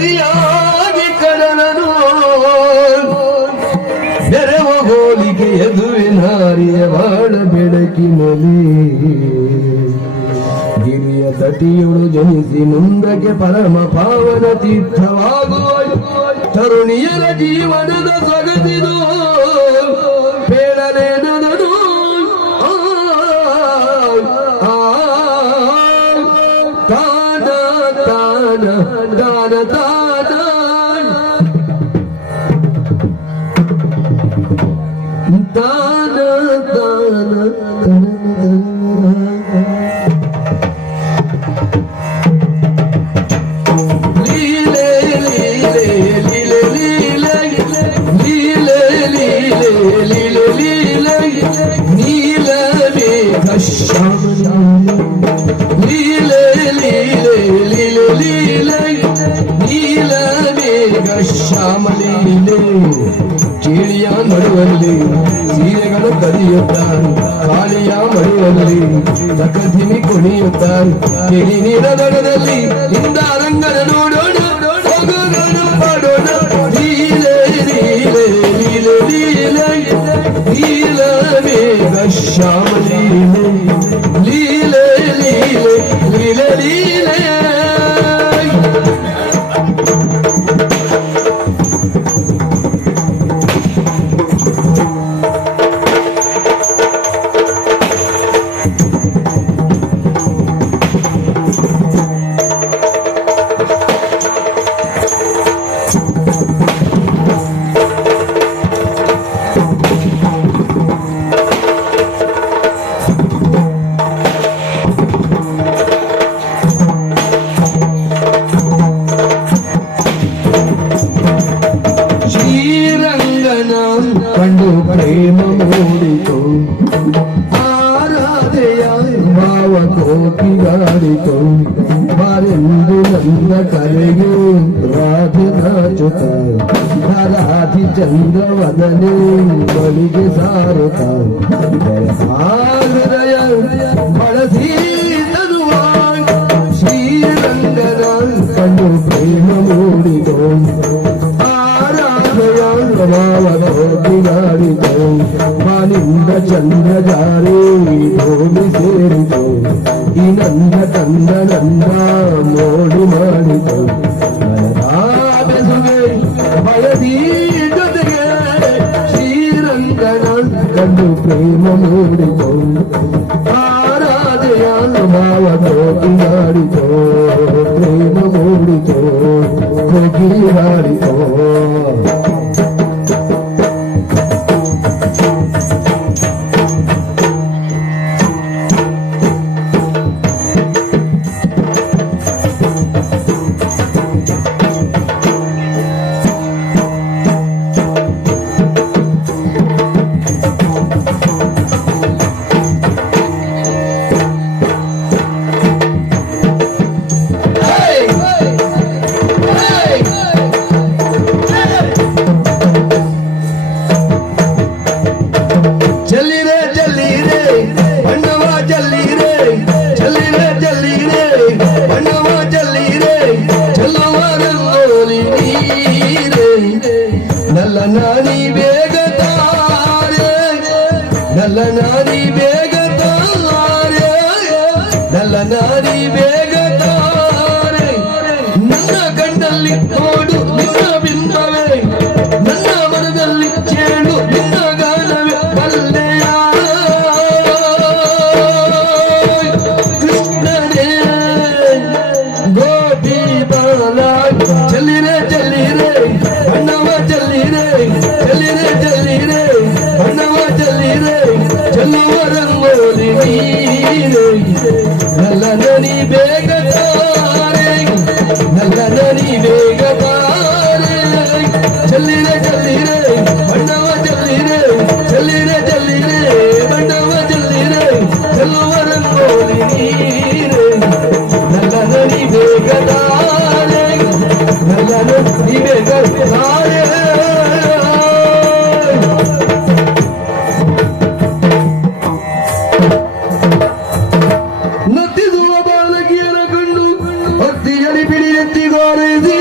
ಸರಿಯಾಗಿ ಕಡಲನು ಬೆರವ ಹೋಲಿಕೆ ಯದುವಿನಾರಿಯ ಬಾಳ ಬೆಳಕಿನಲ್ಲಿ ಗಿರಿಯ ತಟಿಯೊಳು ಜನಿಸಿ ಮುಂದಕ್ಕೆ ಪರಮ ಪಾವನ ತೀರ್ಥವಾಗುವ ತರುಣಿಯರ ಜೀವನದ ಸೊಗಸಿದು ಬೇಡನೆ ನನನು ತಾನ ತಾನ ತಾನ ತಾನ ತಾನ ತಾನ ಶ್ಯಾಮಲೀಲೆ ಕೇಳಿಯ ಮಡುವಲ್ಲಿ ಸೀರೆಗಳು ಕದಿಯುತ್ತಾರೆ ಕಾಳಿಯ ಮಡುವಲ್ಲಿ ಸಕಧಿನಿ ಕುಣಿಯುತ್ತಾರೆ ಕೇಳಿ ನೀರದಡದಲ್ಲಿ ಇಂದ ರಂಗನ ನೋಡೋಣ ಹೋಗೋಣ ಮಾಡೋಣ ಲೀಲೆ ಲೀಲೆ ಲೀಲೆ ಲೀಲೆ ಲೀಲ ಮೇಘ ಶ್ಯಾಮಲೀಲೆ ಲೀಲೆ ಲೀಲೆ ಲೀಲೆ ಲೀಲೆ ಕಂಡು ಪ್ರೇಮ ಮೂಡಿತು ಆರಾಧೆಯ ಭಾವ ಕೋಪಿಗಾಡಿತು ಬಾರೆಂದು ನನ್ನ ಕರೆಯು ರಾಧೆ ನಾಚುತ್ತ ರಾಧಿ ಚಂದ್ರವದನೆ ಬಳಿಗೆ ಸಾರುತ್ತ ಹೃದಯ ಬಳಸಿ ತನುವ ಶ್ರೀರಂಗನ ಕಂಡು ಪ್ರೇಮ ಮೂಡಿತು ಹೋಗಿಗಾಡಿತು ಮಾನಿಂದ ಚಂದ್ರ ಜಾರಿ ಭೂಮಿ ಸೇರಿತು ಈ ನಂದ ತಂದ ನಂದ ಮೋಡಿ ಮಾಡಿತು ಬಯದಿ ಜೊತೆಗೆ ಶ್ರೀರಂಗನ ಕಂಡು ಪ್ರೇಮ ಮೂಡಿತು ಆರಾಧೆಯ ಭಾವ ಹೋಗಿಗಾಡಿತು ಪ್ರೇಮ ಮೂಡಿತು ಹೋಗಿಗಾಡಿತು ನಲ್ಲನಾರಿ ಬೇಗತಾರೆ ನಲ್ಲನಾರಿ ಬೇಗತಾರೆ ನಲ್ಲನಾರಿ ಬೇಗತಾರೆ ನನ್ನ ಕಣ್ಣಲ್ಲಿ ನೋಡು ನಿನ್ನ ಬಿಂಬವೇ ನನ್ನ ಮನದಲ್ಲಿ ಕೇಳು ನಿನ್ನ ಗಾನವೇ ಬಲ್ಲೆಯ ಕೃಷ್ಣನೇ ಗೋಪಿ ಬಾಲ ಚಲ್ಲಿರೆ ಚಲ್ಲಿರೆ ಬಣ್ಣವ ಚಲ್ಲಿರೆ ಚಲ್ಲಿರೆ ಚಲ್ಲಿರೆ ಬಣ್ಣವ ಚಲ್ಲಿರೆ ಚೆಲ್ಲುವ ರಂಗೋಲಿ ನೀರೆ ನಲ್ಲ ನನಿ ಬೇಗ ತಾರೆ ನಲ್ಲ ನನಿ ಬೇಗ ತಾರೆ ಚಲ್ಲಿರೆ ಚಲ್ಲಿರೆ ಬಣ್ಣವ ಚಲ್ಲಿರೆ ಚಲ್ಲಿರೆ ಚಲ್ಲಿರೆ ಬಣ್ಣವ ಚಲ್ಲಿರೆ ಚೆಲ್ಲುವ ರಂಗೋಲಿ ನೀರೆ ನಲ್ಲ ನನಿ ಬೇಗ ತಾರೆ ನಲ್ಲ ನನಿ ಬೇಗ ತಾರೆ ನತ್ತಿದುವ ಬಾಲಕಿಯರ ಕಂಡು ಭಕ್ತಿಯಲ್ಲಿ ಬಿಡಿ ಎತ್ತಿಗಾರಿಸಿ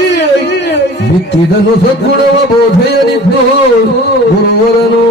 ಇಕ್ಕಿದನು ಸದ್ಗುಣವ ಬೋಧೆಯನಿದ್ದು ಗುರುವರನು